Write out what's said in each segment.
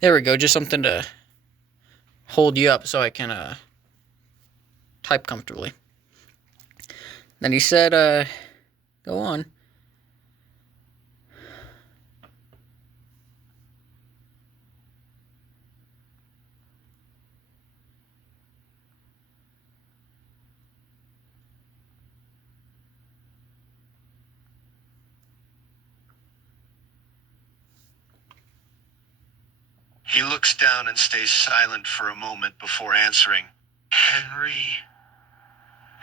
There we go. Just something to hold you up so I can type comfortably. Then he said, go on. He looks down and stays silent for a moment before answering. Henry.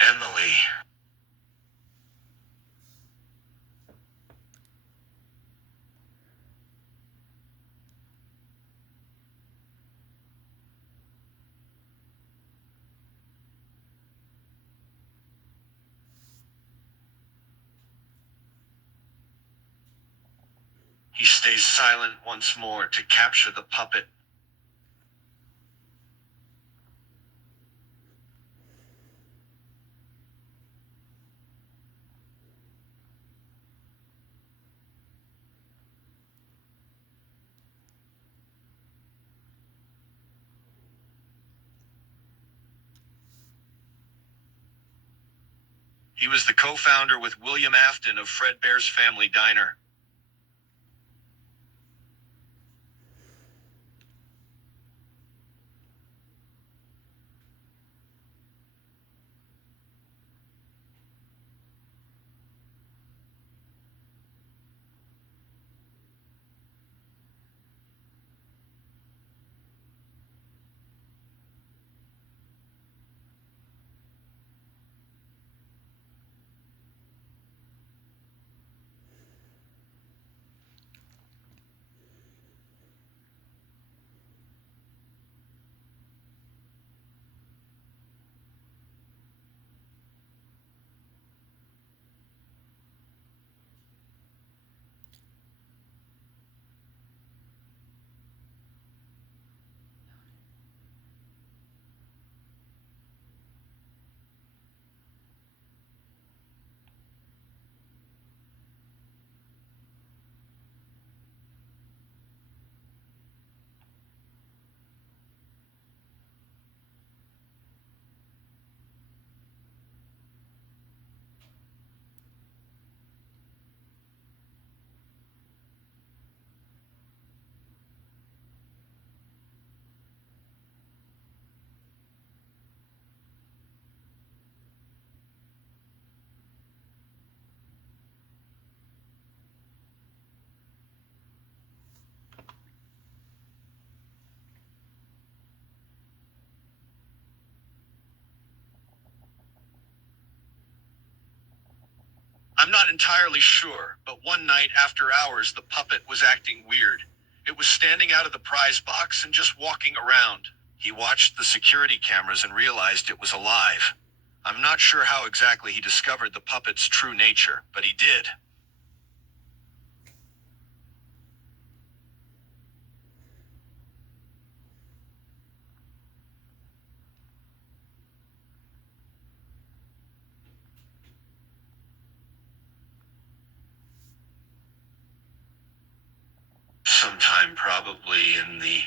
Emily. He stays silent once more to capture the puppet. He was the co-founder with William Afton of Fredbear's Family Diner. I'm not entirely sure, but one night after hours the puppet was acting weird. It was standing out of the prize box and just walking around. He watched the security cameras and realized it was alive. I'm not sure how exactly he discovered the puppet's true nature, but he did. Sometime probably in the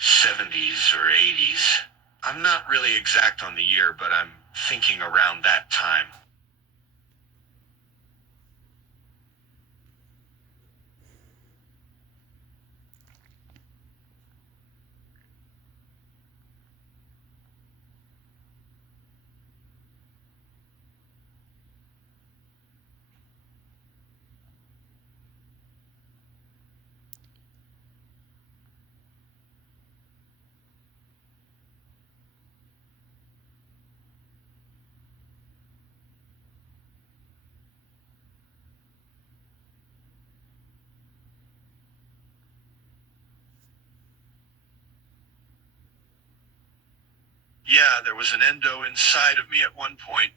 70s or 80s. I'm not really exact on the year, but I'm thinking around that time. Yeah, there was an endo inside of me at one point.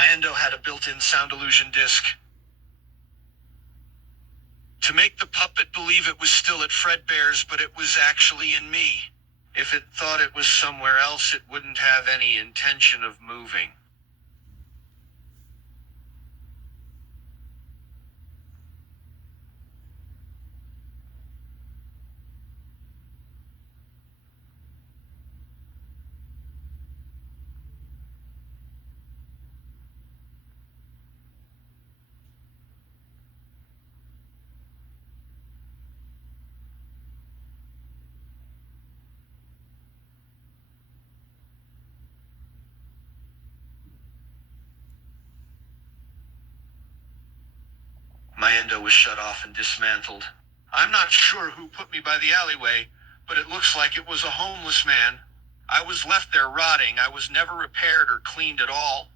My endo had a built-in sound illusion disc to make the puppet believe it was still at Fredbear's, but it was actually in me. If it thought it was somewhere else, it wouldn't have any intention of moving. My endo was shut off and dismantled. I'm not sure who put me by the alleyway, but it looks like it was a homeless man. I was left there rotting. I was never repaired or cleaned at all.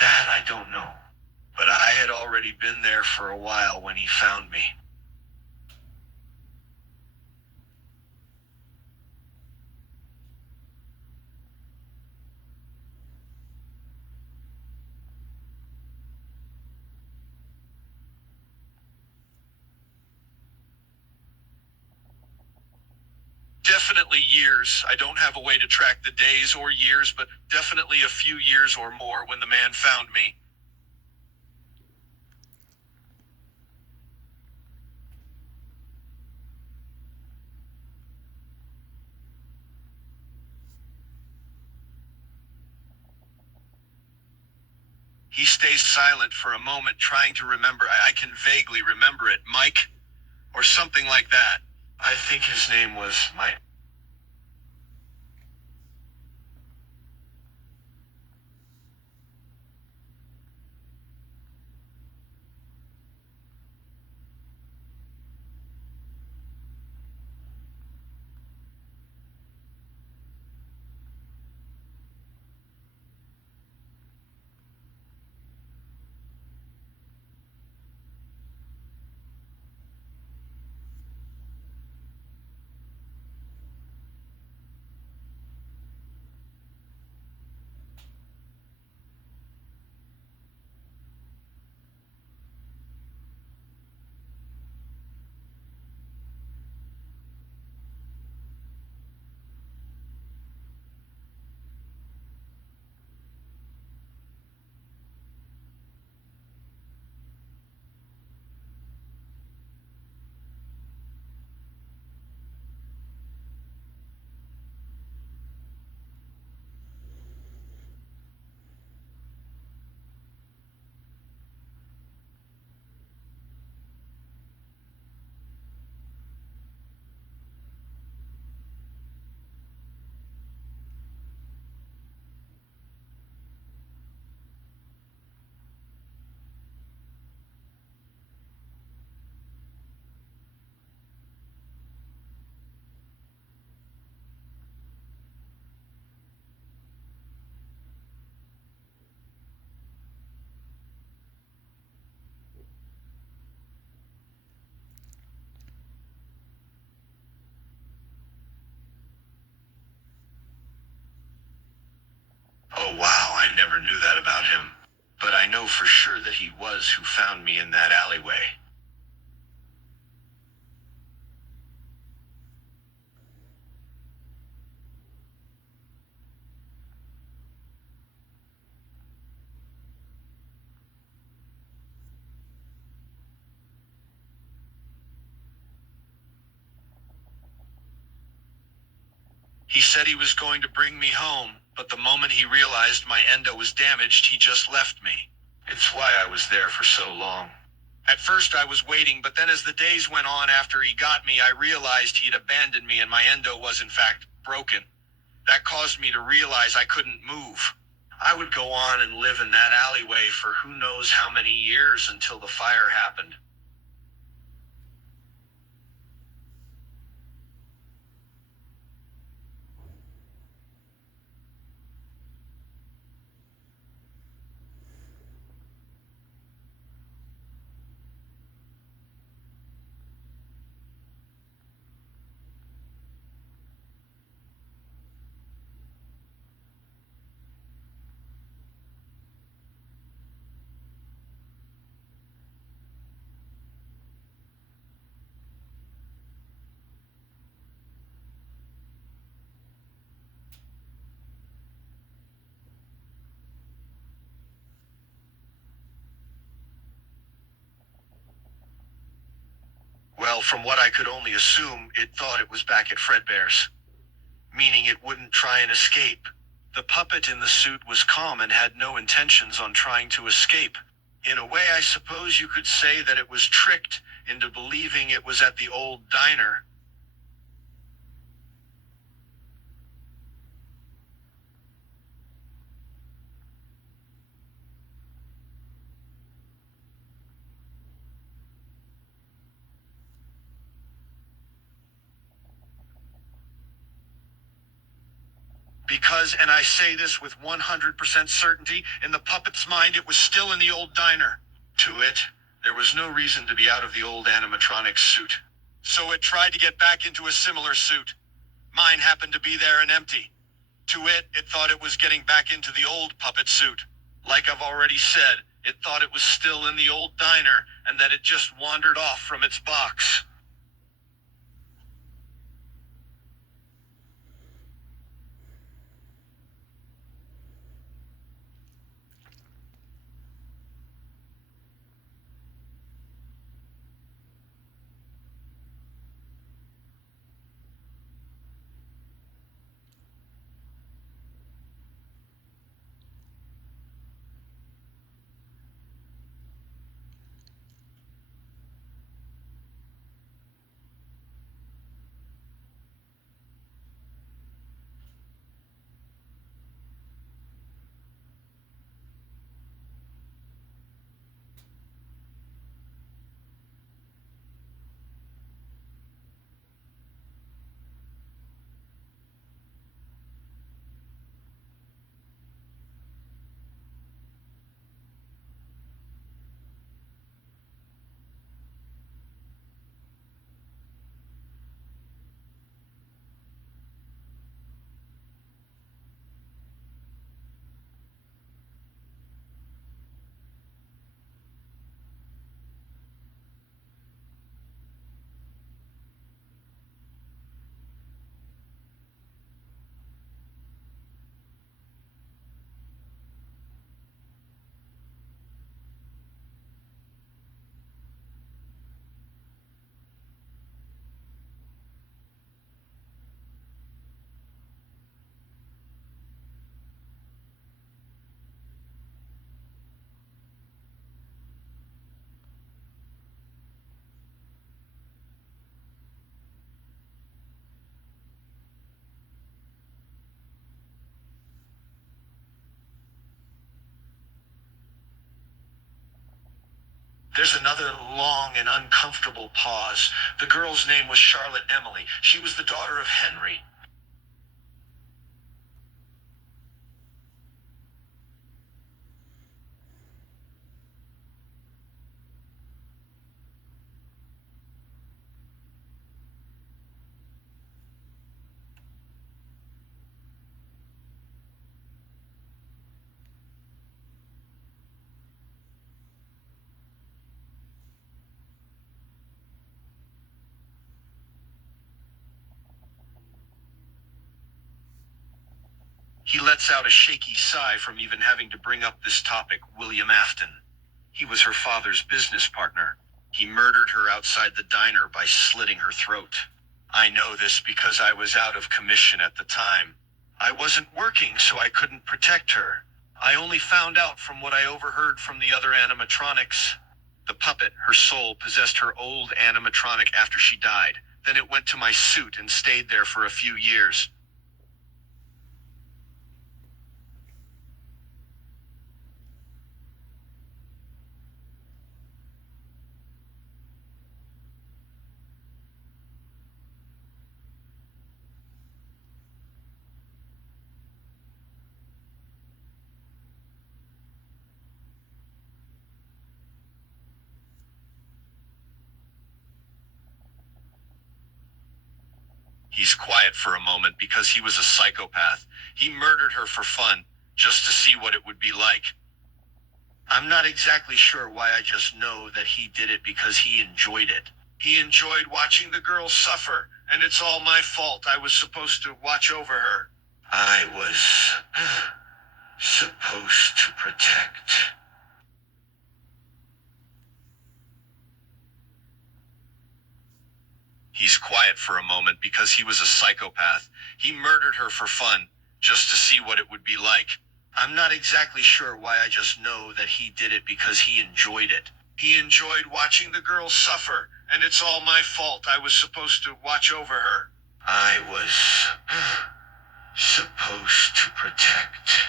That I don't know. But I had already been there for a while when he found me. Definitely years. I don't have a way to track the days or years, but definitely a few years or more when the man found me. He stays silent for a moment, trying to remember. I can vaguely remember it. Mike? Or something like that. I think his name was Mike. Oh wow, I never knew that about him. But I know for sure that he was who found me in that alleyway. He said he was going to bring me home, but the moment he realized my endo was damaged, he just left me. It's why I was there for so long. At first I was waiting, but then as the days went on after he got me, I realized he'd abandoned me and my endo was in fact broken. That caused me to realize I couldn't move. I would go on and live in that alleyway for who knows how many years until the fire happened. from what I could only assume, it thought it was back at Fredbear's, meaning it wouldn't try and escape. The puppet in the suit was calm and had no intentions on trying to escape. In a way, I suppose you could say that it was tricked into believing it was at the old diner. Because, and I say this with 100% certainty, in the puppet's mind it was still in the old diner. To it, there was no reason to be out of the old animatronic suit. So it tried to get back into a similar suit. Mine happened to be there and empty. To it, it thought it was getting back into the old puppet suit. Like I've already said, it thought it was still in the old diner, and that it just wandered off from its box. There's another long and uncomfortable pause. The girl's name was Charlotte Emily. She was the daughter of Henry. He lets out a shaky sigh from even having to bring up this topic. William Afton. He was her father's business partner. He murdered her outside the diner by slitting her throat. I know this because I was out of commission at the time. I wasn't working, so I couldn't protect her. I only found out from what I overheard from the other animatronics. The puppet, her soul, possessed her old animatronic after she died. Then it went to my suit and stayed there for a few years. He's quiet for a moment because he was a psychopath. He murdered her for fun, just to see what it would be like. I'm not exactly sure why, I just know that he did it because he enjoyed it. He enjoyed watching the girl suffer, and it's all my fault. I was supposed to watch over her. I was supposed to protect. He's quiet for a moment because he was a psychopath. He murdered her for fun, just to see what it would be like. I'm not exactly sure why, I just know that he did it because he enjoyed it. He enjoyed watching the girl suffer, and it's all my fault. I was supposed to watch over her. I was supposed to protect.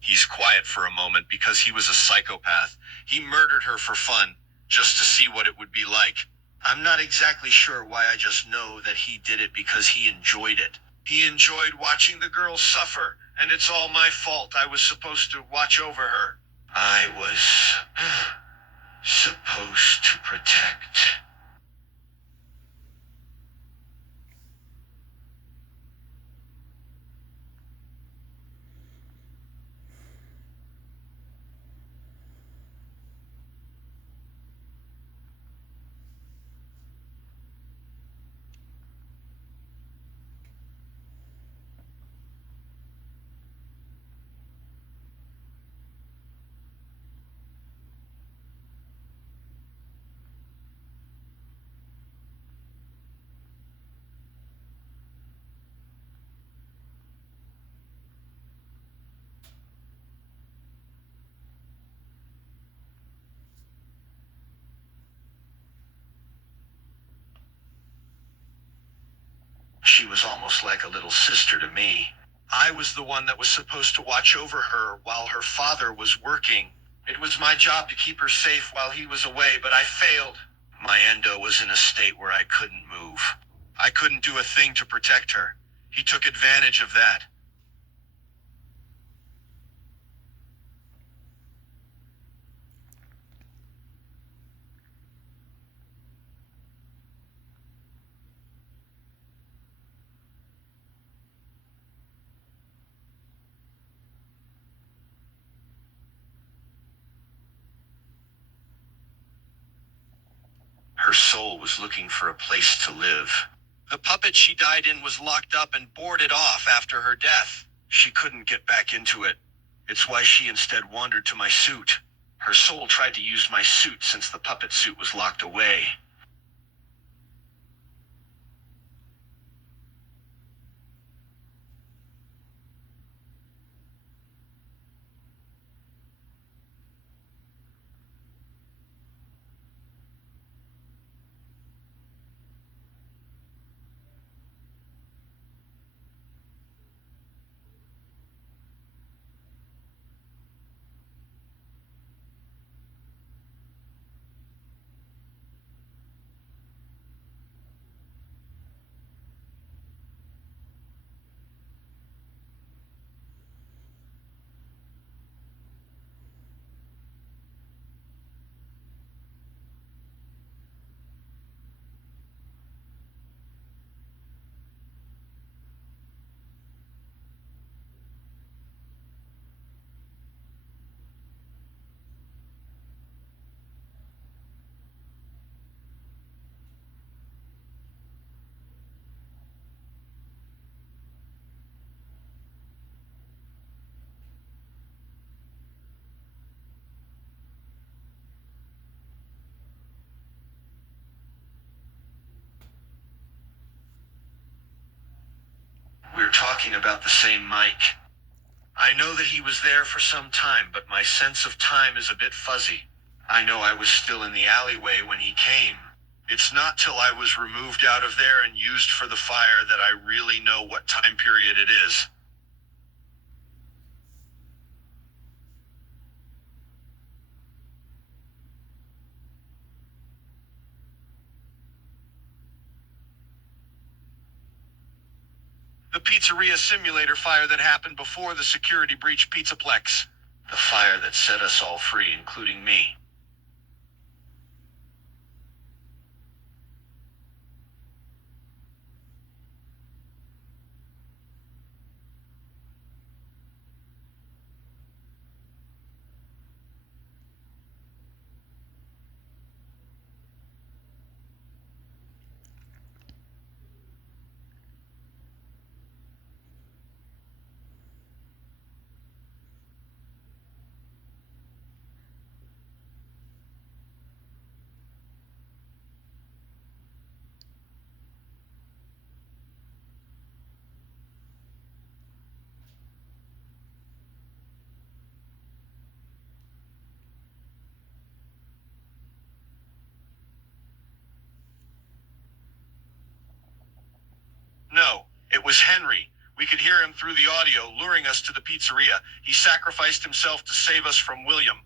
He's quiet for a moment because he was a psychopath. He murdered her for fun, just to see what it would be like. I'm not exactly sure why, I just know that he did it because he enjoyed it. He enjoyed watching the girl suffer, and it's all my fault. I was supposed to watch over her. I was supposed to protect. She was almost like a little sister to me. I was the one that was supposed to watch over her while her father was working. It was my job to keep her safe while he was away, but I failed. My endo was in a state where I couldn't move. I couldn't do a thing to protect her. He took advantage of that. Her soul was looking for a place to live. The puppet she died in was locked up and boarded off after her death. She couldn't get back into it. It's why she instead wandered to my suit. Her soul tried to use my suit since the puppet suit was locked away. We're talking about the same Mike. I know that he was there for some time, but my sense of time is a bit fuzzy. I know I was still in the alleyway when he came. It's not till I was removed out of there and used for the fire that I really know what time period it is. The pizzeria simulator fire that happened before the security breach Pizzaplex. The fire that set us all free, including me. was Henry. We could hear him through the audio, luring us to the pizzeria. He sacrificed himself to save us from William.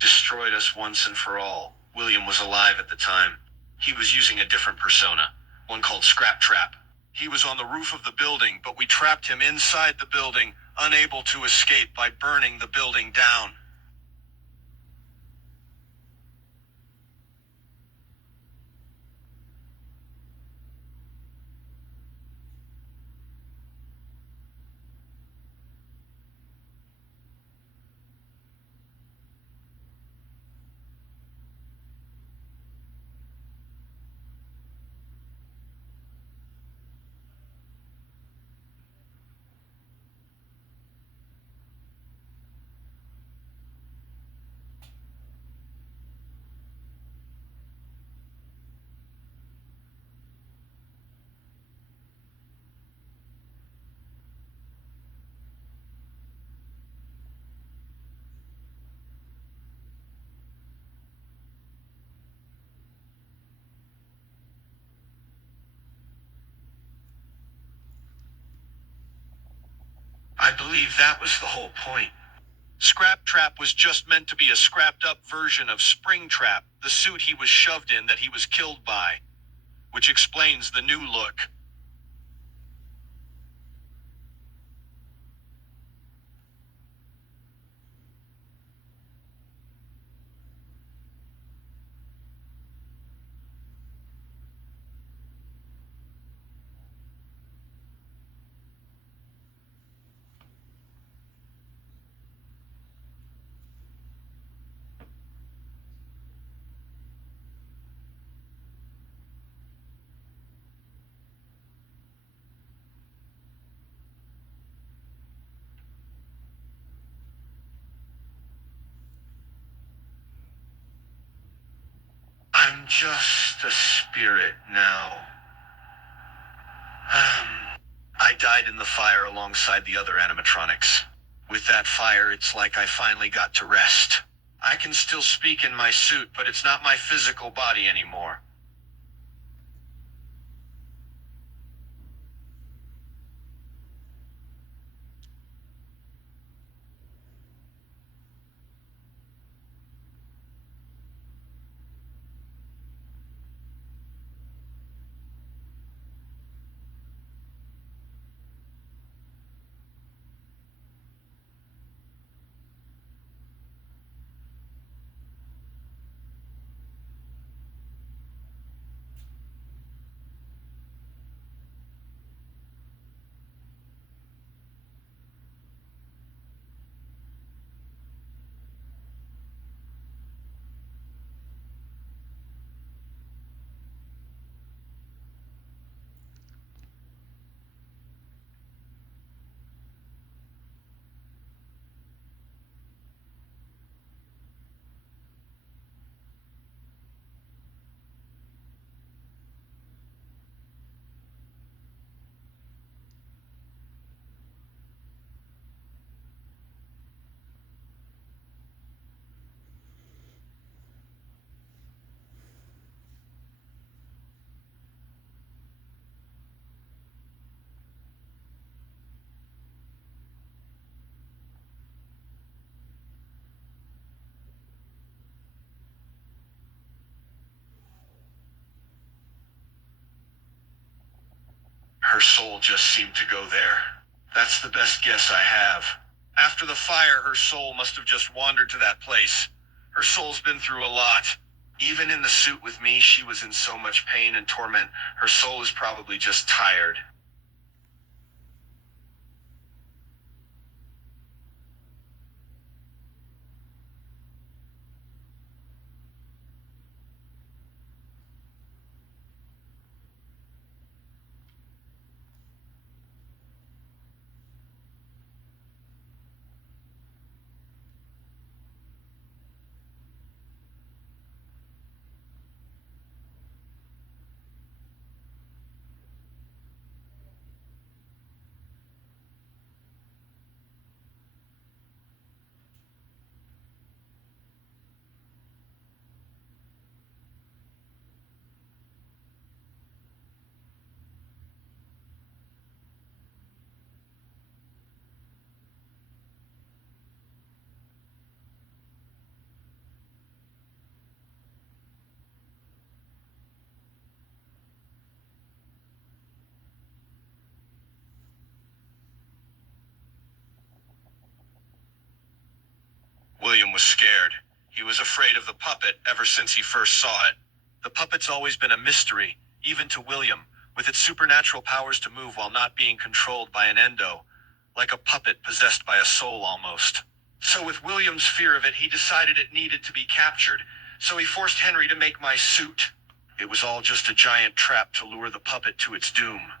Destroyed us once and for all. William was alive at the time. He was using a different persona, one called Scrap Trap. He was on the roof of the building, but we trapped him inside the building, unable to escape by burning the building down. I believe that was the whole point. Scrap Trap was just meant to be a scrapped up version of Spring Trap, the suit he was shoved in that he was killed by. Which explains the new look. I'm just a spirit now. I died in the fire alongside the other animatronics. With that fire, it's like I finally got to rest. I can still speak in my suit, but it's not my physical body anymore. Her soul just seemed to go there. That's the best guess I have. After the fire, her soul must have just wandered to that place. Her soul's been through a lot. Even in the suit with me, she was in so much pain and torment. Her soul is probably just tired. William was scared. He was afraid of the puppet ever since he first saw it. The puppet's always been a mystery, even to William, with its supernatural powers to move while not being controlled by an endo, like a puppet possessed by a soul almost. So with William's fear of it, he decided it needed to be captured, so he forced Henry to make my suit. It was all just a giant trap to lure the puppet to its doom.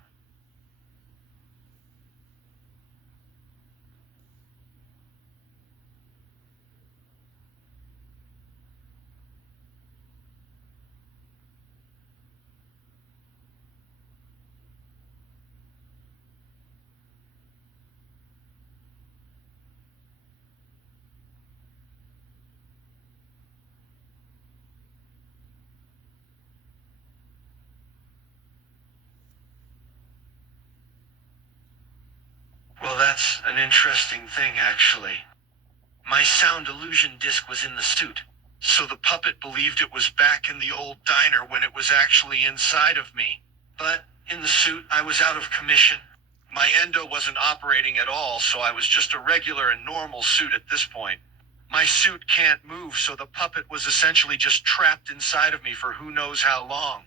Well, that's an interesting thing, actually. My sound illusion disc was in the suit, so the puppet believed it was back in the old diner when it was actually inside of me. But, in the suit, I was out of commission. My endo wasn't operating at all, so I was just a regular and normal suit at this point. My suit can't move, so the puppet was essentially just trapped inside of me for who knows how long.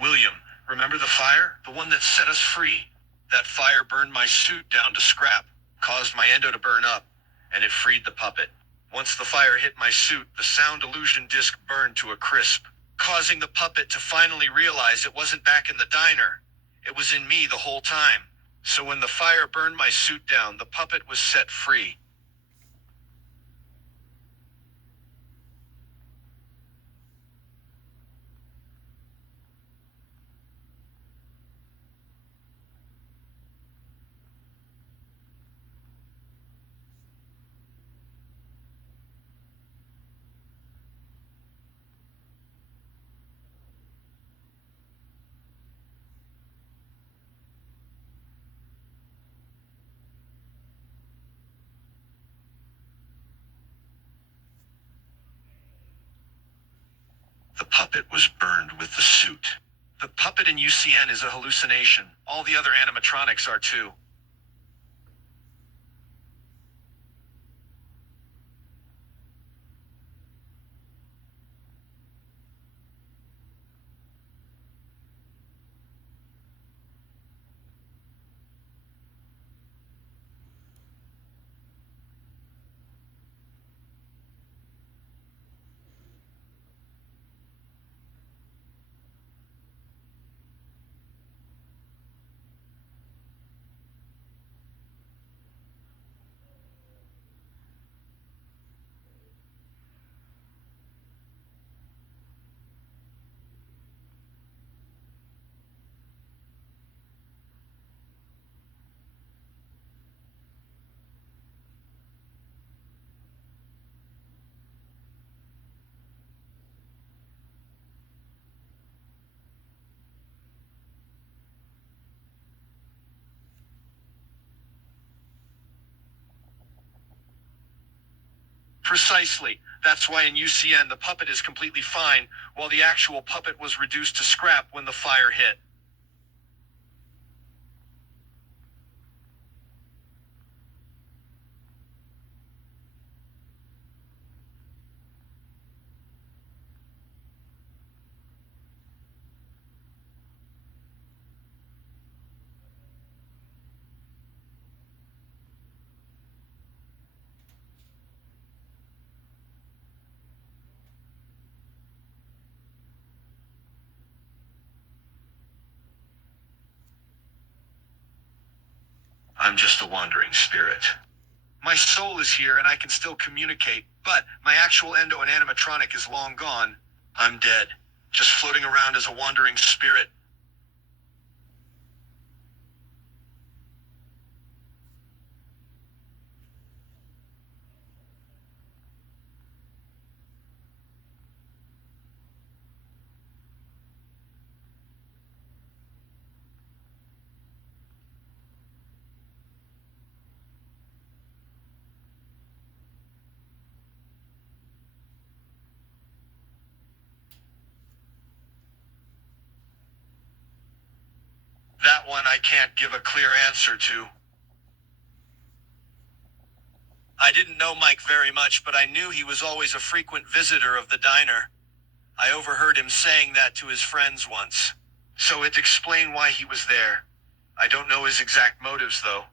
William, remember the fire? The one that set us free? That fire burned my suit down to scrap, caused my endo to burn up, and it freed the puppet. Once the fire hit my suit, the sound illusion disc burned to a crisp, causing the puppet to finally realize it wasn't back in the diner. It was in me the whole time. So when the fire burned my suit down, the puppet was set free. The puppet was burned with the suit. The puppet in UCN is a hallucination. All the other animatronics are too. Precisely. That's why in UCN the puppet is completely fine, while the actual puppet was reduced to scrap when the fire hit. I'm just a wandering spirit. My soul is here and I can still communicate, but my actual endo and animatronic is long gone. I'm dead, just floating around as a wandering spirit. That one I can't give a clear answer to. I didn't know Mike very much, but I knew he was always a frequent visitor of the diner. I overheard him saying that to his friends once. So it explained why he was there. I don't know his exact motives, though.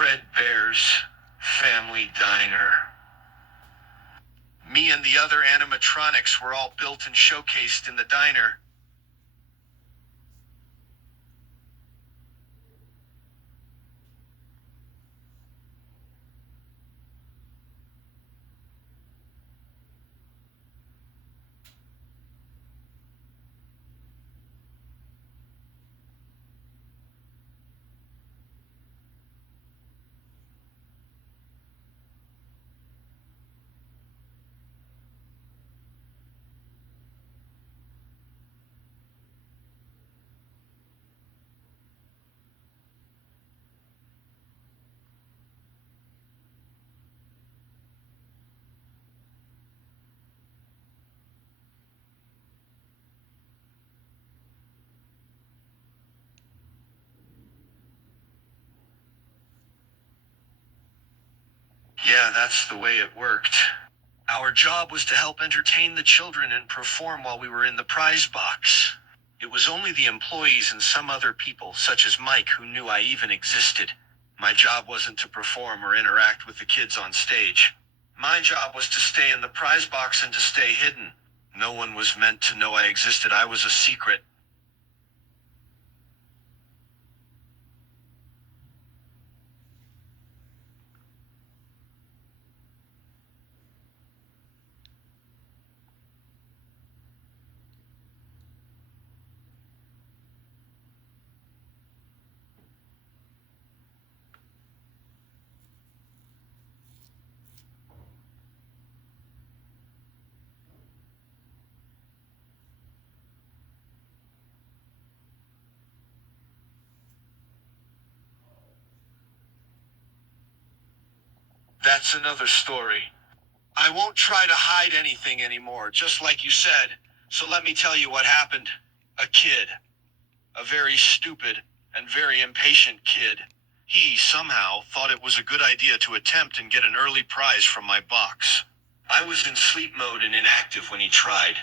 Fredbear's Family Diner. Me and the other animatronics were all built and showcased in the diner. Yeah, that's the way it worked. Our job was to help entertain the children and perform while we were in the prize box. It was only the employees and some other people, such as Mike, who knew I even existed. My job wasn't to perform or interact with the kids on stage. My job was to stay in the prize box and to stay hidden. No one was meant to know I existed. I was a secret. That's another story. I won't try to hide anything anymore, just like you said. So let me tell you what happened. A kid. A very stupid and very impatient kid. He somehow thought it was a good idea to attempt and get an early prize from my box. I was in sleep mode and inactive when he tried.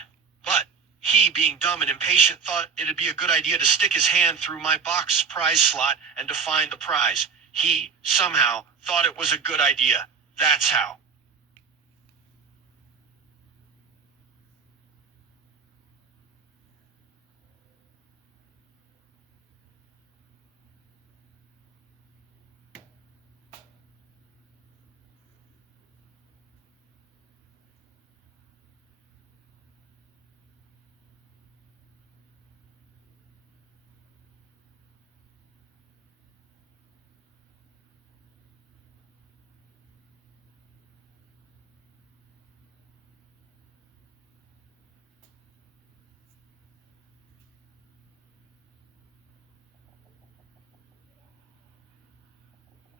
But he, being dumb and impatient, thought it'd be a good idea to stick his hand through my box prize slot and to find the prize. He, somehow, thought it was a good idea. That's how.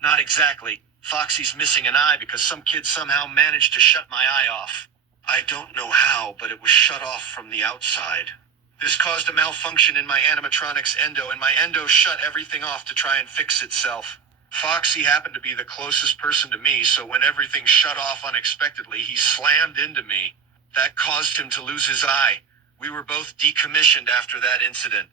Not exactly. Foxy's missing an eye because some kid somehow managed to shut my eye off. I don't know how, but it was shut off from the outside. This caused a malfunction in my animatronics endo, and my endo shut everything off to try and fix itself. Foxy happened to be the closest person to me, so when everything shut off unexpectedly, he slammed into me. That caused him to lose his eye. We were both decommissioned after that incident.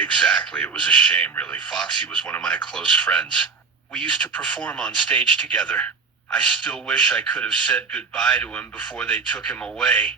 Exactly, it was a shame, really. Foxy was one of my close friends. We used to perform on stage together. I still wish I could have said goodbye to him before they took him away.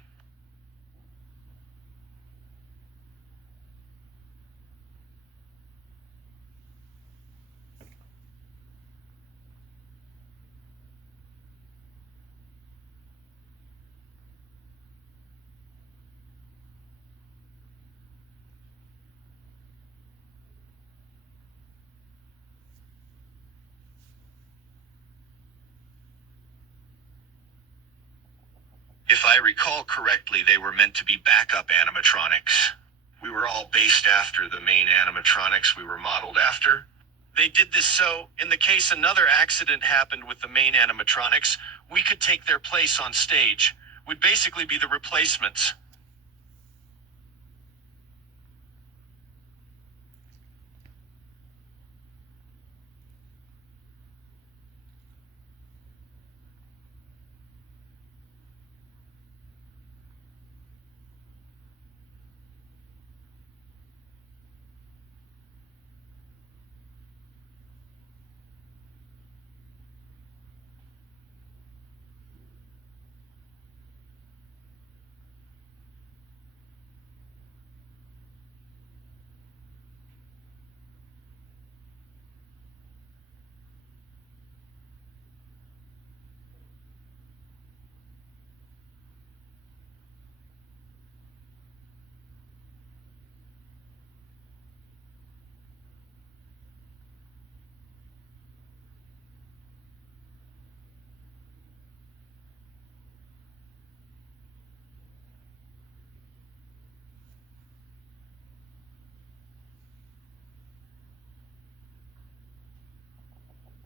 If I recall correctly, they were meant to be backup animatronics. We were all based after the main animatronics we were modeled after. They did this so, in the case another accident happened with the main animatronics, we could take their place on stage. We'd basically be the replacements.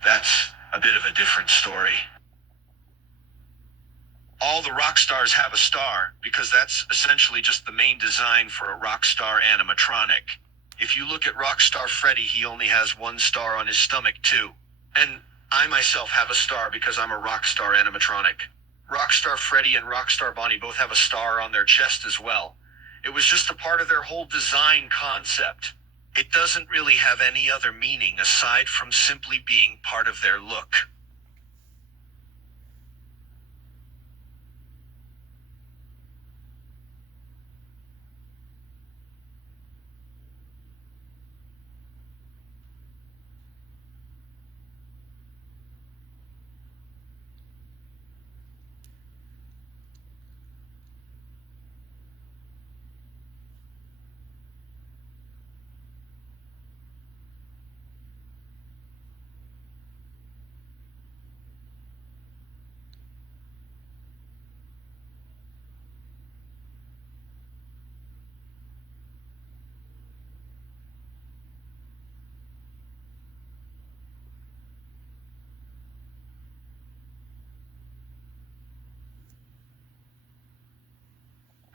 That's a bit of a different story. All the rock stars have a star, because that's essentially just the main design for a rock star animatronic. If you look at Rockstar Freddy, he only has one star on his stomach too. And I myself have a star because I'm a rockstar animatronic. Rockstar Freddy and Rockstar Bonnie both have a star on their chest as well. It was just a part of their whole design concept. It doesn't really have any other meaning aside from simply being part of their look.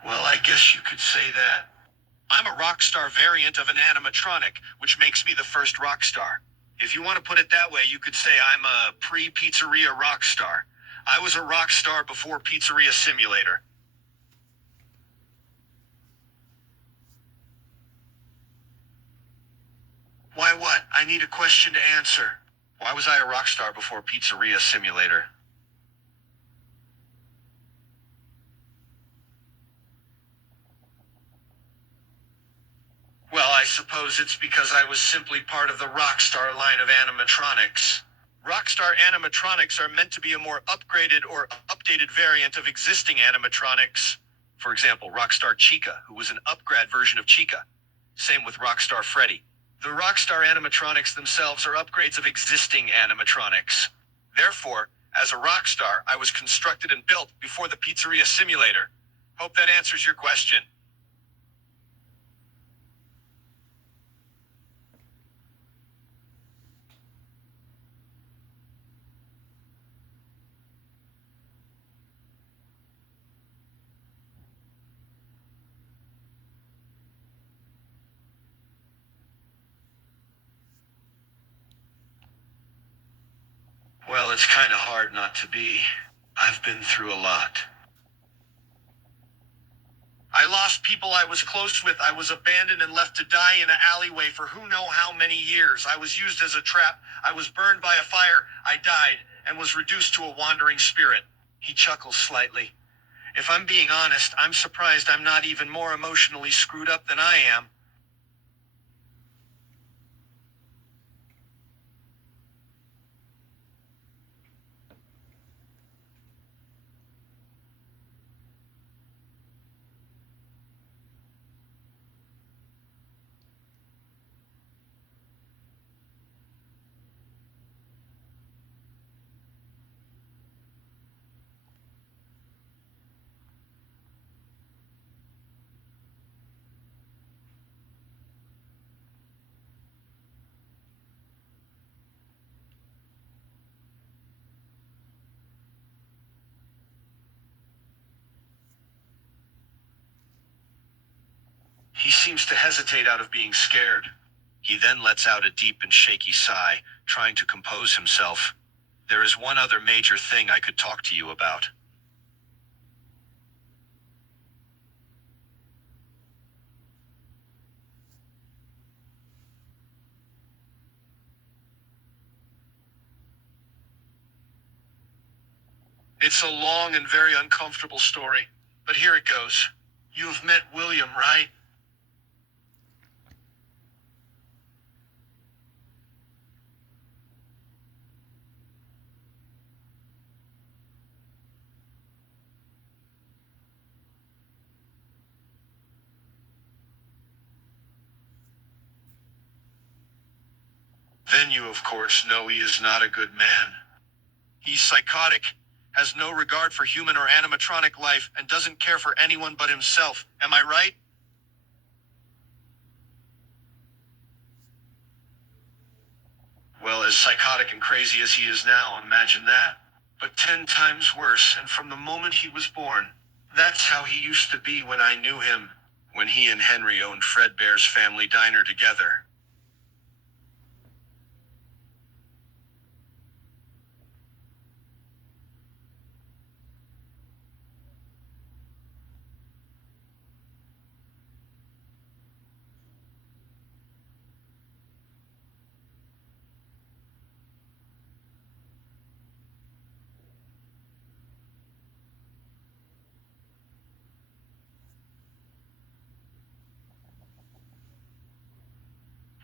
Well, I guess you could say that. I'm a rockstar variant of an animatronic, which makes me the first rockstar. If you want to put it that way, you could say I'm a pre-pizzeria rockstar. I was a rockstar before Pizzeria Simulator. Why what? I need a question to answer. Why was I a rockstar before Pizzeria Simulator? Well, I suppose it's because I was simply part of the Rockstar line of animatronics. Rockstar animatronics are meant to be a more upgraded or updated variant of existing animatronics. For example, Rockstar Chica, who was an upgrade version of Chica. Same with Rockstar Freddy. The Rockstar animatronics themselves are upgrades of existing animatronics. Therefore, as a Rockstar, I was constructed and built before the Pizzeria Simulator. Hope that answers your question. Well, it's kinda hard not to be. I've been through a lot. I lost people I was close with. I was abandoned and left to die in an alleyway for who know how many years. I was used as a trap. I was burned by a fire. I died and was reduced to a wandering spirit. He chuckles slightly. If I'm being honest, I'm surprised I'm not even more emotionally screwed up than I am. He seems to hesitate out of being scared. He then lets out a deep and shaky sigh, trying to compose himself. There is one other major thing I could talk to you about. It's a long and very uncomfortable story, but here it goes. You've met William, right? Then you of course know he is not a good man. He's psychotic, has no regard for human or animatronic life, and doesn't care for anyone but himself. Am I right? Well, as psychotic and crazy as he is now, imagine that. But 10 times worse, and from the moment he was born. That's how he used to be when I knew him, when he and Henry owned Fredbear's family diner together.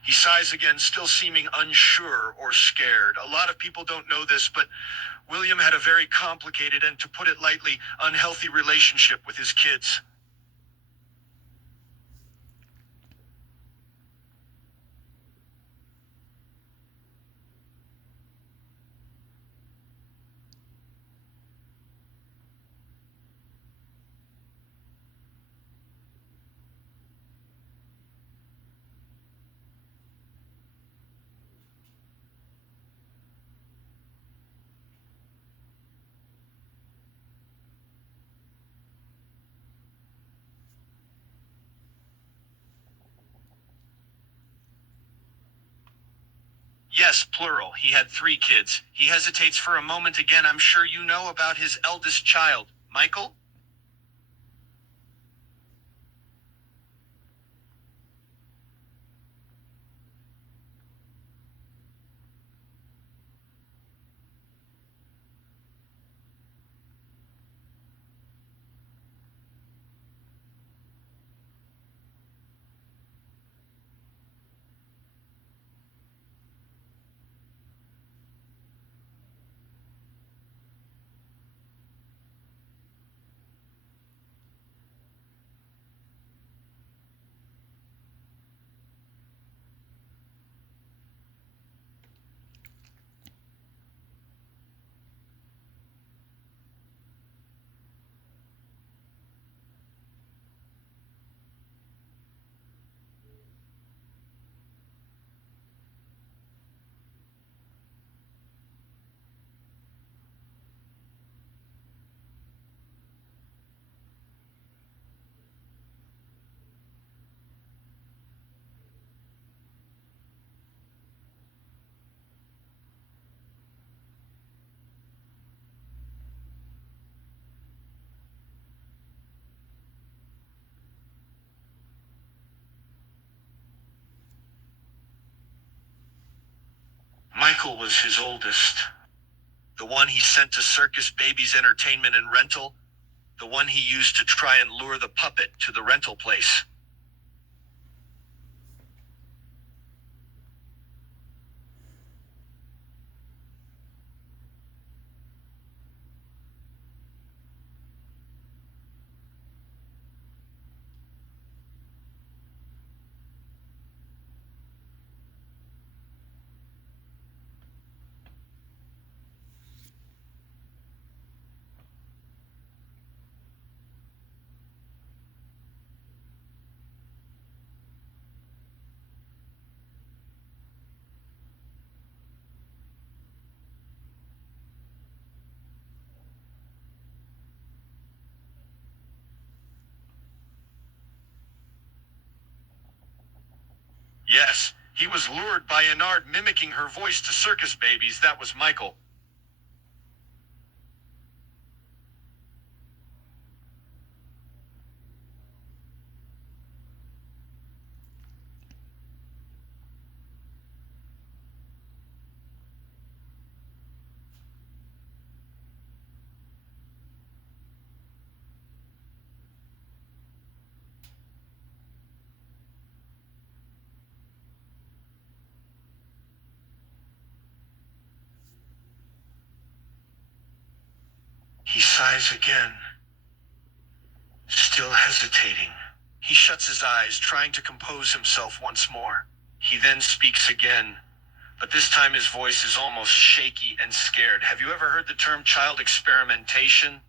He sighs again, still seeming unsure or scared. A lot of people don't know this, but William had a very complicated and, to put it lightly, unhealthy relationship with his kids. Yes, plural. He had 3 kids. He hesitates for a moment again. I'm sure you know about his eldest child, Michael? Michael was his oldest. The one he sent to Circus Baby's entertainment and rental. The one he used to try and lure the puppet to the rental place. Yes, he was lured by Enard mimicking her voice to Circus Babies. That was Michael. He sighs again, still hesitating. He shuts his eyes, trying to compose himself once more. He then speaks again, but this time his voice is almost shaky and scared. Have you ever heard the term child experimentation?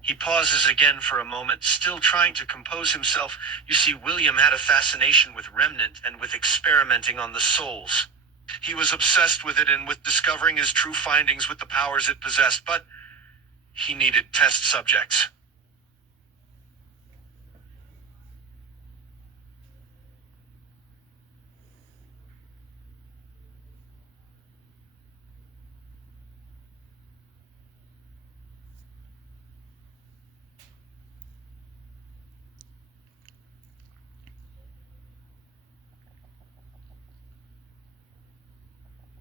He pauses again for a moment, still trying to compose himself. You see, William had a fascination with Remnant and with experimenting on the souls. He was obsessed with it and with discovering his true findings with the powers it possessed, but he needed test subjects.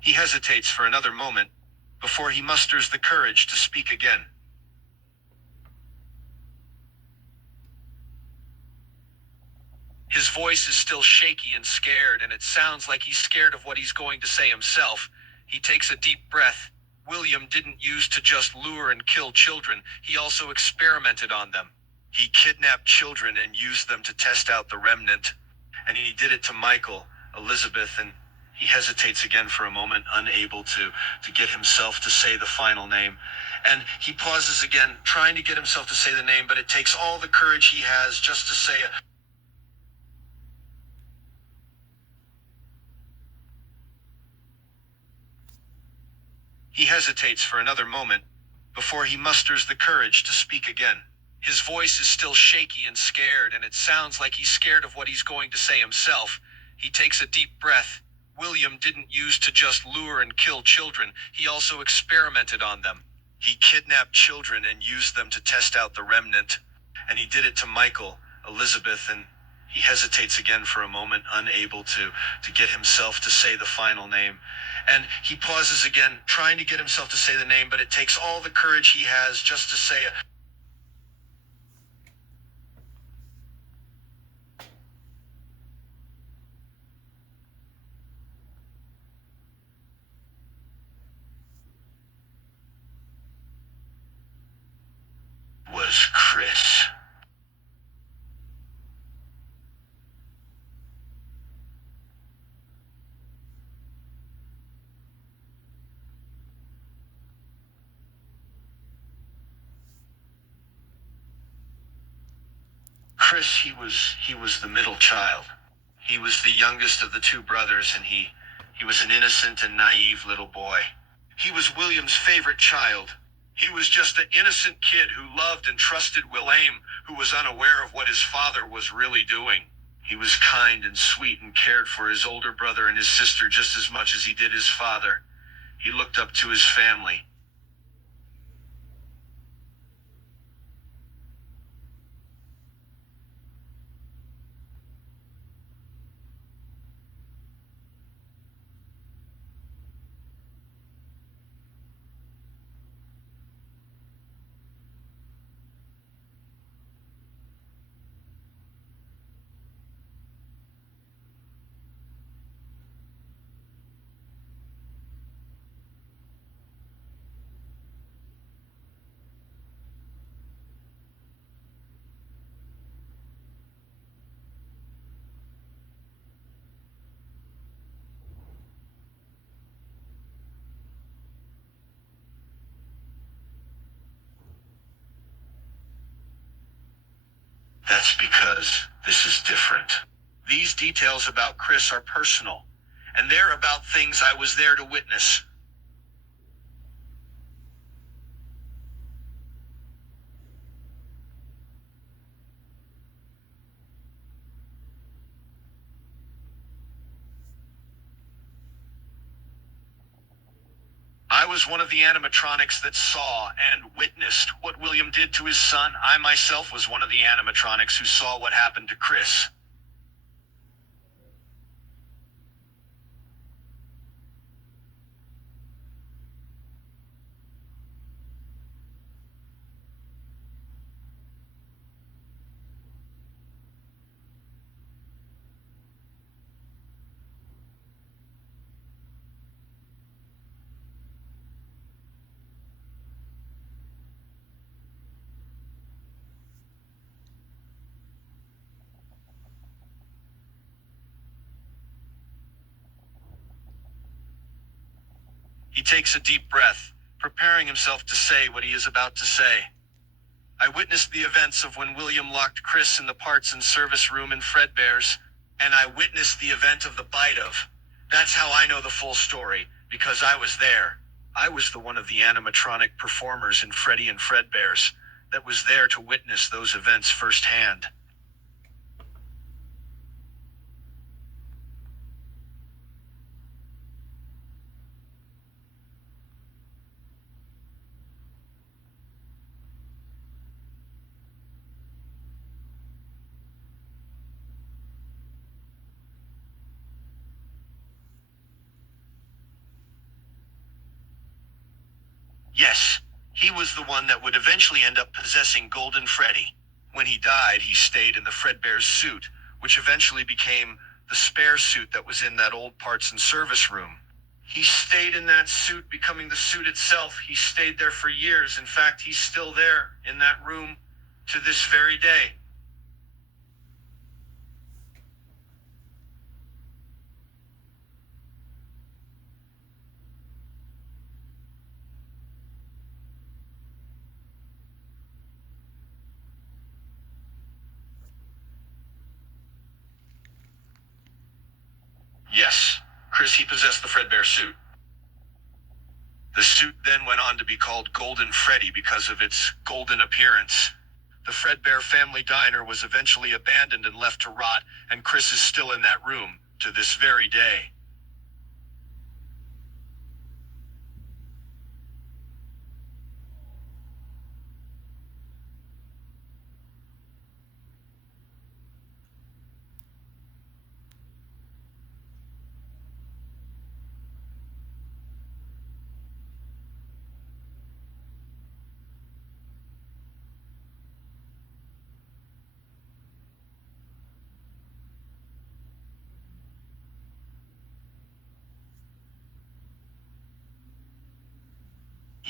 He hesitates for another moment, before he musters the courage to speak again. His voice is still shaky and scared, and it sounds like he's scared of what he's going to say himself. He takes a deep breath. William didn't use to just lure and kill children, he also experimented on them. He kidnapped children and used them to test out the remnant. And he did it to Michael, Elizabeth, and he hesitates again for a moment, unable to get himself to say the final name. And he pauses again, trying to get himself to say the name, but it takes all the courage he has just to say it. He hesitates for another moment, before he musters the courage to speak again. His voice is still shaky and scared, and it sounds like he's scared of what he's going to say himself. He takes a deep breath. William didn't use to just lure and kill children, he also experimented on them. He kidnapped children and used them to test out the remnant. And he did it to Michael, Elizabeth, and he hesitates again for a moment, unable to get himself to say the final name. And he pauses again, trying to get himself to say the name, but it takes all the courage he has just to say it. Was Chris. Chris, he was the middle child. He was the youngest of the two brothers, and he was an innocent and naive little boy. He was William's favorite child. He was just an innocent kid who loved and trusted William, who was unaware of what his father was really doing. He was kind and sweet and cared for his older brother and his sister just as much as he did his father. He looked up to his family. That's because this is different. These details about Chris are personal, and they're about things I was there to witness. I was one of the animatronics that saw and witnessed what William did to his son. I myself was one of the animatronics who saw what happened to Chris. He takes a deep breath, preparing himself to say what he is about to say. I witnessed the events of when William locked Chris in the parts and service room in Fredbear's, and I witnessed the event of the bite of. That's how I know the full story, because I was there. I was the one of the animatronic performers in Freddy and Fredbear's that was there to witness those events firsthand. Yes, he was the one that would eventually end up possessing Golden Freddy. When he died, he stayed in the Fredbear's suit, which eventually became the spare suit that was in that old parts and service room. He stayed in that suit, becoming the suit itself. He stayed there for years. In fact, he's still there, in that room, to this very day. Yes, Chris, he possessed the Fredbear suit. The suit then went on to be called Golden Freddy because of its golden appearance. The Fredbear family diner was eventually abandoned and left to rot, and Chris is still in that room, to this very day.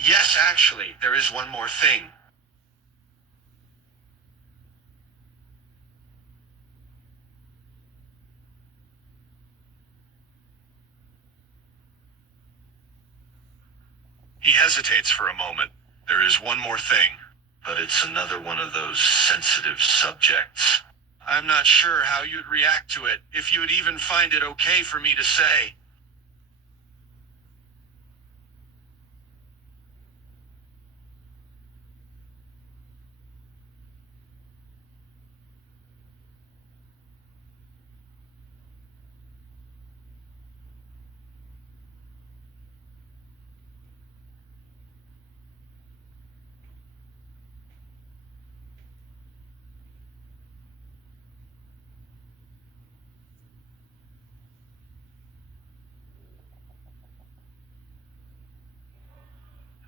Yes, actually, there is one more thing. He hesitates for a moment. There is one more thing. But it's another one of those sensitive subjects. I'm not sure how you'd react to it, if you would even find it okay for me to say.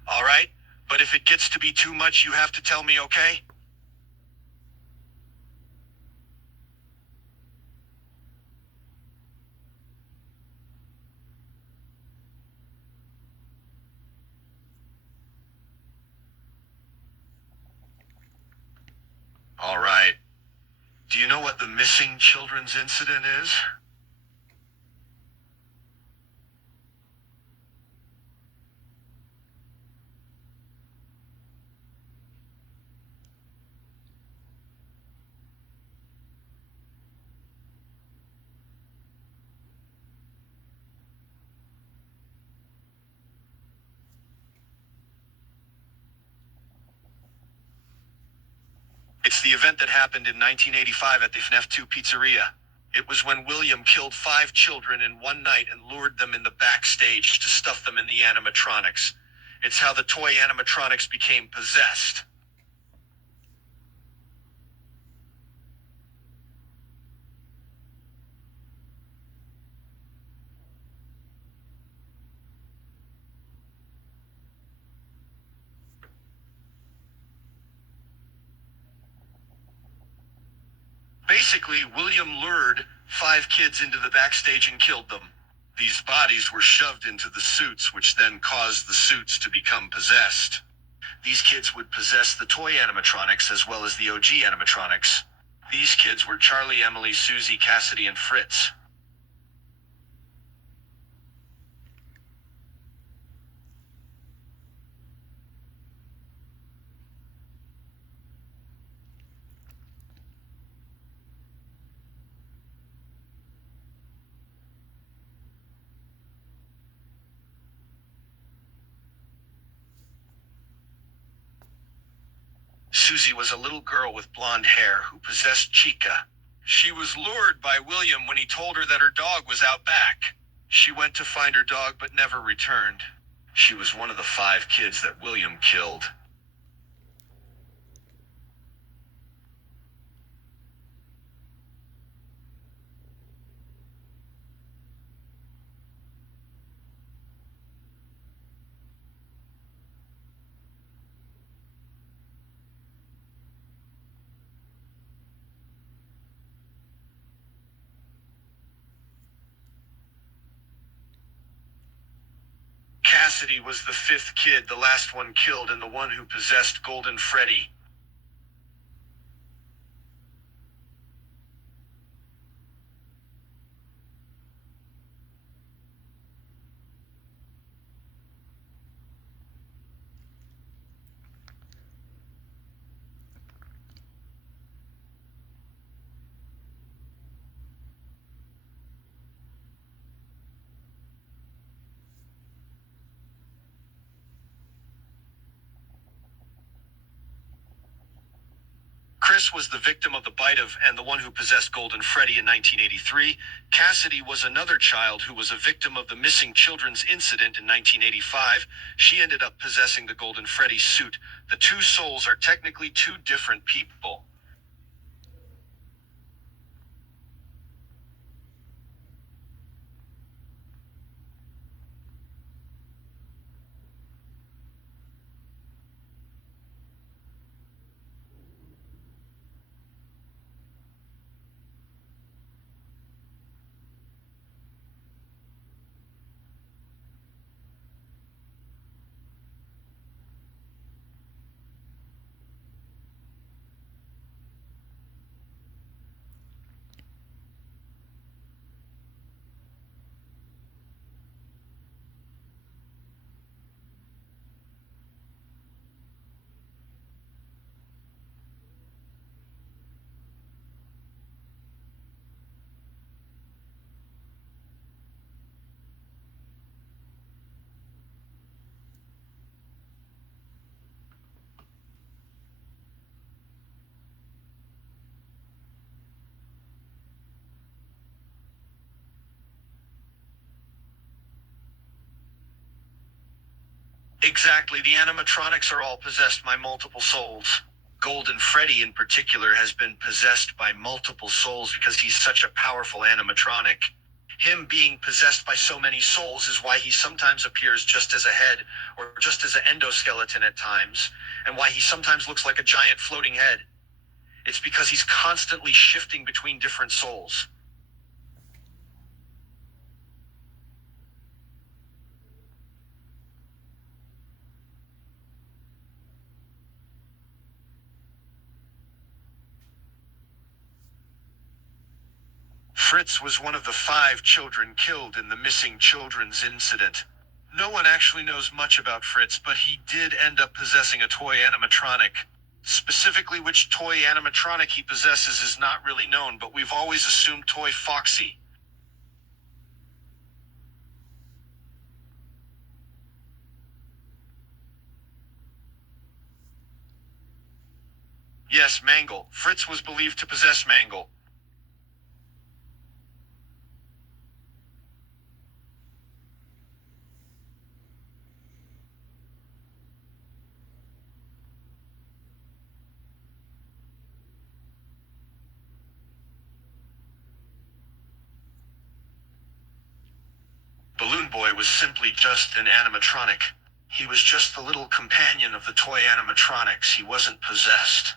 Alright? But if it gets to be too much, you have to tell me, okay? Alright. Do you know what the missing children's incident is? the event that happened in 1985 at the FNAF 2 pizzeria. It was when William killed 5 children in one night and lured them in the backstage to stuff them in the animatronics. It's how the toy animatronics became possessed. Basically, William lured 5 kids into the backstage and killed them. These bodies were shoved into the suits, which then caused the suits to become possessed. These kids would possess the toy animatronics as well as the OG animatronics. These kids were Charlie, Emily, Susie, Cassidy, and Fritz. Susie was a little girl with blonde hair who possessed Chica. She was lured by William when he told her that her dog was out back. She went to find her dog but never returned. She was one of the 5 kids that William killed. Cassidy was the 5th kid, the last one killed and the one who possessed Golden Freddy. Chris was the victim of the bite of and the one who possessed Golden Freddy in 1983. Cassidy was another child who was a victim of the missing children's incident in 1985. She ended up possessing the Golden Freddy suit. The 2 souls are technically 2 different people. Exactly, the animatronics are all possessed by multiple souls. Golden Freddy in particular has been possessed by multiple souls because he's such a powerful animatronic. Him being possessed by so many souls is why he sometimes appears just as a head, or just as an endoskeleton at times, and why he sometimes looks like a giant floating head. It's because he's constantly shifting between different souls. Fritz was one of the 5 children killed in the missing children's incident. No one actually knows much about Fritz, but he did end up possessing a toy animatronic. Specifically which toy animatronic he possesses is not really known, but we've always assumed Toy Foxy. Yes, Mangle. Fritz was believed to possess Mangle. Balloon Boy was simply just an animatronic. He was just the little companion of the toy animatronics. He wasn't possessed.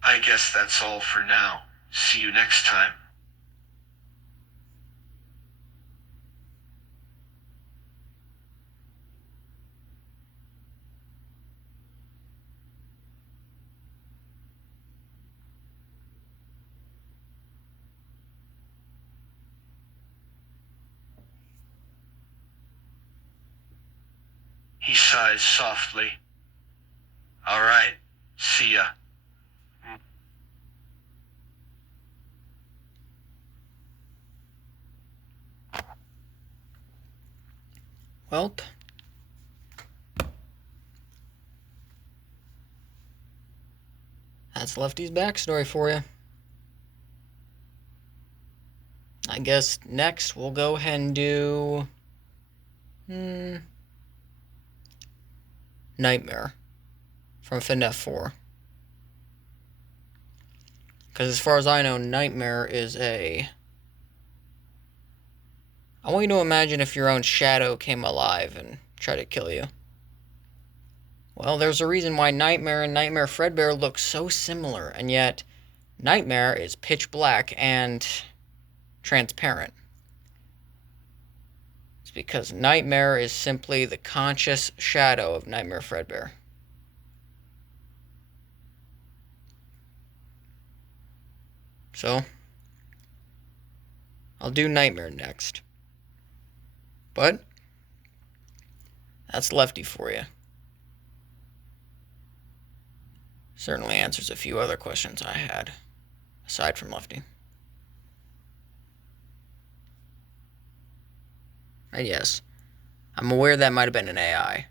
I guess that's all for now. See you next time. He sighs softly. All right, see ya. Welp. That's Lefty's backstory for you. I guess next we'll go ahead and do Nightmare from FNF 4. Because as far as I know, Nightmare is a... I want you to imagine if your own shadow came alive and tried to kill you. Well, there's a reason why Nightmare and Nightmare Fredbear look so similar, and yet Nightmare is pitch black and transparent. It's because Nightmare is simply the conscious shadow of Nightmare Fredbear. So, I'll do Nightmare next. But, that's Lefty for you. Certainly answers a few other questions I had, aside from Lefty. And yes, I'm aware that might have been an AI.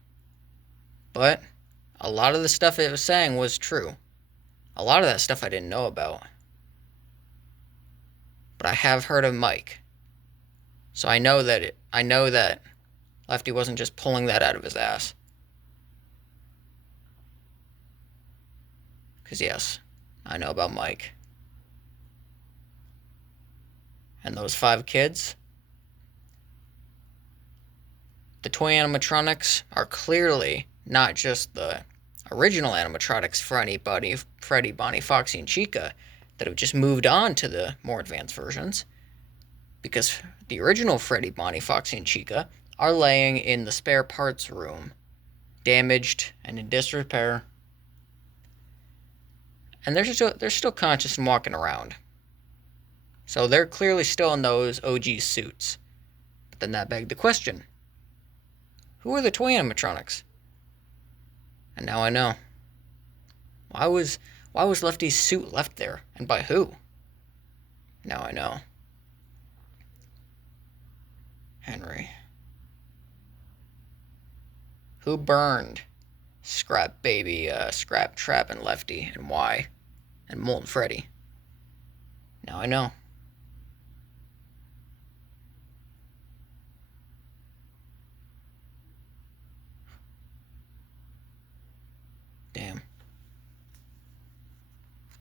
But, a lot of the stuff it was saying was true. A lot of that stuff I didn't know about. But I have heard of Mike. So I know that Lefty wasn't just pulling that out of his ass. Because yes, I know about Mike. And those 5 kids, the toy animatronics are clearly not just the original animatronics Freddy, Bonnie, Foxy, and Chica that have just moved on to the more advanced versions. Because the original Freddy, Bonnie, Foxy, and Chica are laying in the spare parts room, damaged and in disrepair. And they're still conscious and walking around. So they're clearly still in those OG suits. But then that begged the question, who are the toy animatronics? And now I know. Why was Lefty's suit left there, and by who? Now I know. Henry. Who burned Scrap Baby, Scrap Trap, and Lefty, and why? And Molten Freddy. Now I know. Damn.